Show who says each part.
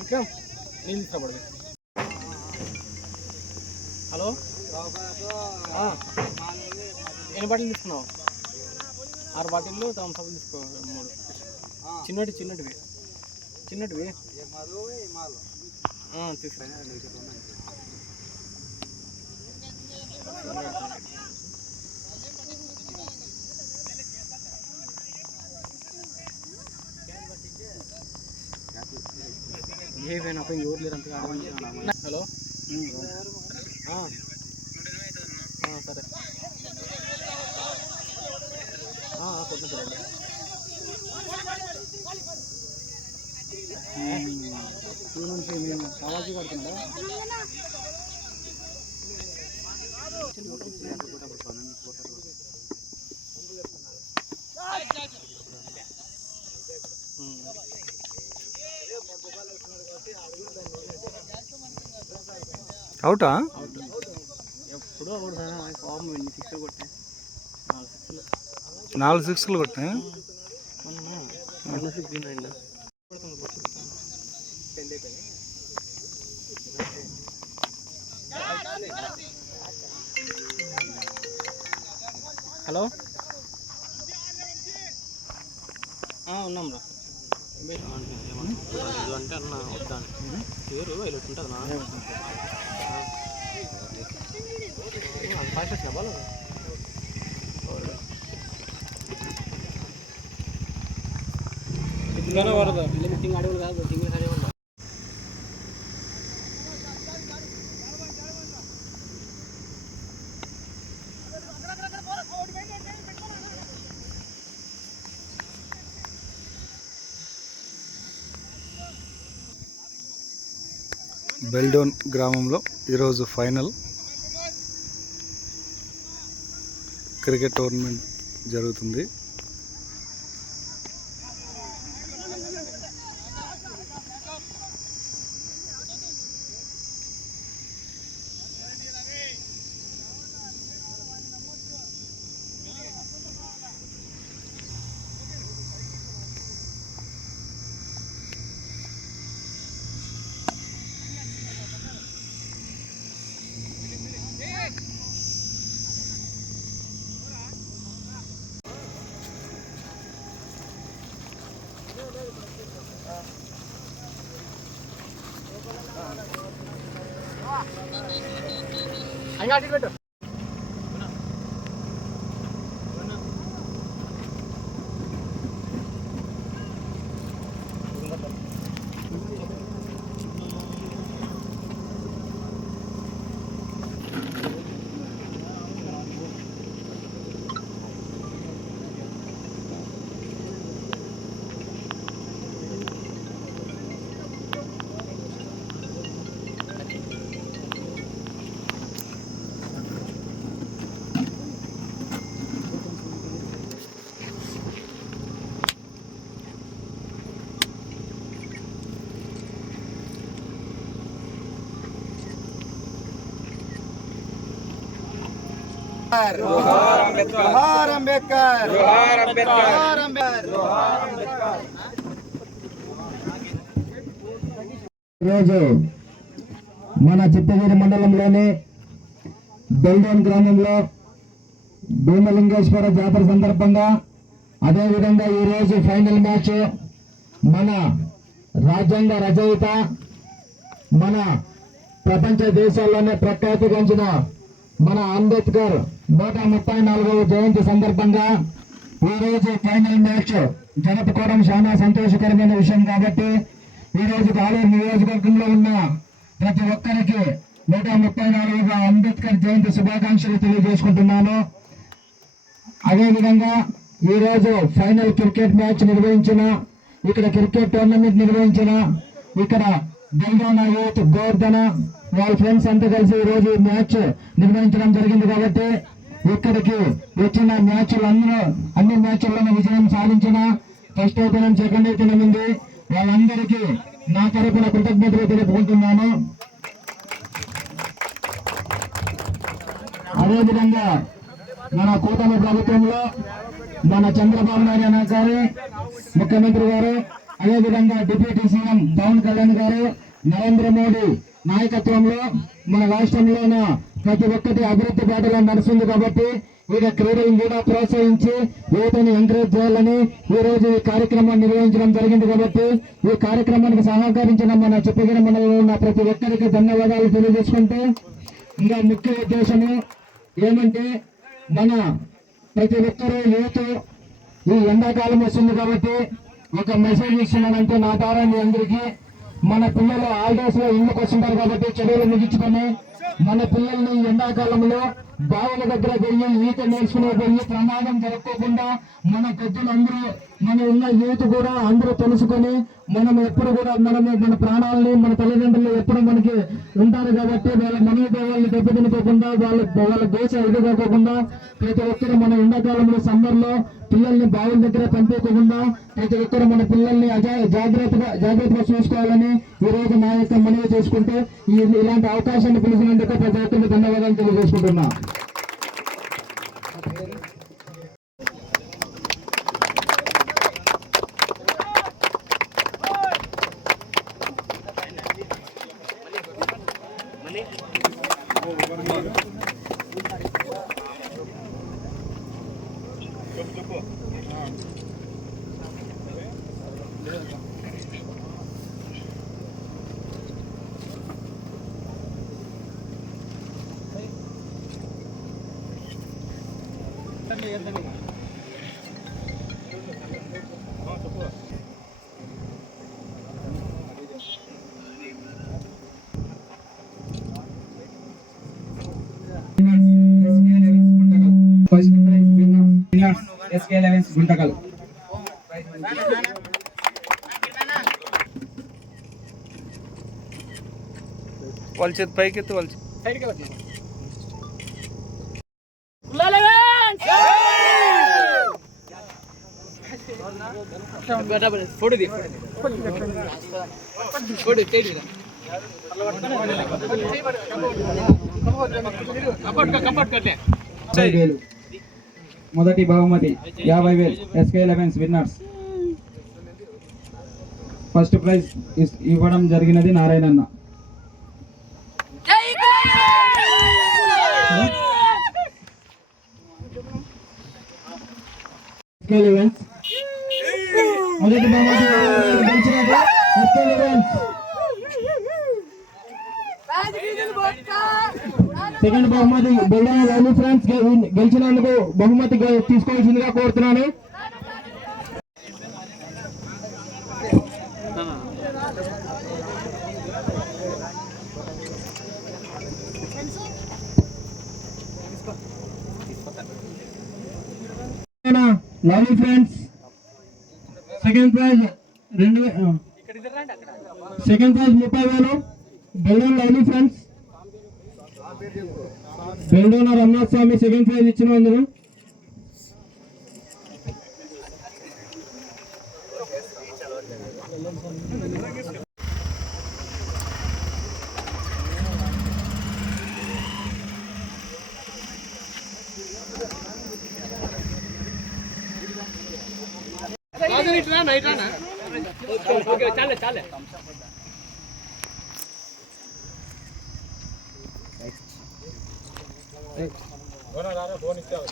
Speaker 1: ఇంకా నేను ఇష్టపడదు హలో ఎన్ని బాటిల్ తీసుకున్నావు? ఆరు బాటిల్లు థమ్స్అప్ తీసుకో మూడు. చిన్నటి చిన్నటివి. చిన్నటివి? తీసుకురా. ఏమైనా అప్పుడు ఎవరు లేరు అంతగా హలో? సరే. నుంచి మేము కావాల్సి కడుతున్నాడా?
Speaker 2: అవుటా
Speaker 1: అవుట్? నాలుగు సిక్స్లు
Speaker 2: కొట్టా?
Speaker 1: హలో? ఉన్నాం రా అంటే అన్న వద్దాను పేరు ఇలా ఉంటుంది నా ఫాస్ట్ వచ్చిన బాలు వరద లిమిటింగ్ అడవులు కాదు సింగిల్ అడవులు
Speaker 2: బెల్డోన్ గ్రామంలో ఈరోజు ఫైనల్ క్రికెట్ టోర్నమెంట్ జరుగుతుంది.
Speaker 1: అయినా అటు పెట్టు.
Speaker 3: జోహార్ అంబేద్కర్ జోహార్ అంబేద్కర్
Speaker 4: ఈరోజు మన చిత్తగిరి మండలంలోని బెల్డోన్ గ్రామంలో భీమలింగేశ్వర జాతర సందర్భంగా అదేవిధంగా ఈరోజు ఫైనల్ మ్యాచ్ మన రాజ్యాంగ రచయిత మన ప్రపంచ దేశాల్లోనే ప్రఖ్యాతిగాంచిన మన అంబేద్కర్ నూట ముప్పై నాలుగవ జయంతి సందర్భంగా ఈ రోజు ఫైనల్ మ్యాచ్ జరుపుకోవడం చాలా సంతోషకరమైన విషయం కాబట్టి ఈ రోజు ఆలూరు నియోజకవర్గంలో ఉన్న ప్రతి ఒక్కరికి నూట ముప్పై నాలుగుగా అంబేద్కర్ జయంతి శుభాకాంక్షలు తెలియజేసుకుంటున్నాను. అదేవిధంగా ఈ రోజు ఫైనల్ క్రికెట్ మ్యాచ్ నిర్వహించిన ఇక్కడ క్రికెట్ టోర్నమెంట్ నిర్వహించిన ఇక్కడ బెల్డోన యూత్ గోర్ధన వాళ్ళ ఫ్రెండ్స్ అంతా కలిసి ఈ రోజు మ్యాచ్ నిర్వహించడం జరిగింది కాబట్టి ఇక్కడికి వచ్చిన మ్యాచ్లు అందరూ అన్ని మ్యాచ్ల్లోనూ విజయం సాధించిన ఫస్ట్ ఓపెనర్ సెకండ్ ఓపెనర్ ఉంది. వాళ్ళందరికీ నా తరపున కృతజ్ఞతలు తెలుపుకుంటున్నాను. అదేవిధంగా మన కూటమి ప్రభుత్వంలో మన చంద్రబాబు నాయుడు అన్న గారు ముఖ్యమంత్రి గారు అదేవిధంగా డిప్యూటీ సీఎం పవన్ కళ్యాణ్ గారు నరేంద్ర మోడీ నాయకత్వంలో మన రాష్ట్రంలోన ప్రతి ఒక్కటి అభివృద్ధి బాటలో నడుస్తుంది కాబట్టి ఇక క్రీడలను కూడా ప్రోత్సహించి యువతను ఎంకరేజ్ చేయాలని ఈ రోజు ఈ కార్యక్రమాన్ని నిర్వహించడం జరిగింది కాబట్టి ఈ కార్యక్రమానికి సహకరించిన మన చెప్పగిన మండలంలో ఉన్న ప్రతి ఒక్కరికి ధన్యవాదాలు తెలియజేసుకుంటూ ఇంకా ముఖ్య ఉద్దేశము ఏమంటే మన ప్రతి ఒక్కరూ యువత ఈ ఎండాకాలం వస్తుంది కాబట్టి ఒక మెసేజ్ ఇస్తున్నానంటే నా ద్వారా మీ అందరికీ మన పిల్లలు హాలిడేస్లో ఇంటికి వస్తుంటారు కాబట్టి చదువులు ముగించుకొని మన పిల్లల్ని ఎండాకాలంలో బావుల దగ్గర పోయి ఈత నేర్చుకునే పోయి ప్రమాదం జరగకుండా మన పెద్దలందరూ మన ఉన్న యూత్ కూడా అందరూ తెలుసుకొని మనం ఎప్పుడు కూడా మనము మన ప్రాణాలని మన తల్లిదండ్రులు ఎప్పుడు మనకి ఉంటారు కాబట్టి వాళ్ళ మనోభావాలను దెబ్బతినుకోకుండా వాళ్ళ వాళ్ళ దోశ ఇది ప్రతి ఒక్కరు మన ఎండాకాలంలో సమ్మర్లో పిల్లల్ని బావుల దగ్గర పంపించకుండా ప్రతి ఒక్కరు మన పిల్లల్ని అజా జాగ్రత్తగా జాగ్రత్తగా చూసుకోవాలని ఈరోజు రోజు నా యొక్క మనవి చేసుకుంటూ ఇలాంటి అవకాశాన్ని పిలిచిన ప్రతి ఒక్కరికి ధన్యవాదాలు తెలియజేసుకుంటున్నా.
Speaker 3: చెప్పు చెప్పు. ఎస్కే లెవెన్స్ గుంటకల్
Speaker 2: వాళ్ళ చేతి పైకి ఎత్తి వాళ్ళ
Speaker 1: సైడ్కి వచ్చి
Speaker 3: మొదటి బహుమతి యాభై వేలు SK elevens winners first prize ఇవ్వడం జరిగినది నారాయణన్న
Speaker 4: స్కేల్ ఈవెంట్స్ మొదటి బహుమతి గెలిచినది స్కేల్ సెకండ్ బహుమతి బెల్డా లవ్లీ ఫ్రెండ్స్ గెలిచినందుకు బహుమతి తీసుకోవాల్సిందిగా కోరుతున్నాను లవ్లీ ఫ్రెండ్స్ సెకండ్ ప్రైజ్ రెండు వే- సెకండ్ ప్రైజ్ ముప్పై వేలు బెల్డోన్ లవ్లీ ఫ్రెండ్స్ బెల్డోన్ రమనాథ్ స్వామి సెకండ్ ప్రైజ్ ఇచ్చిన అందరూ
Speaker 1: రానా? చాలే చాలే. ఫోన్ ఇచ్చావు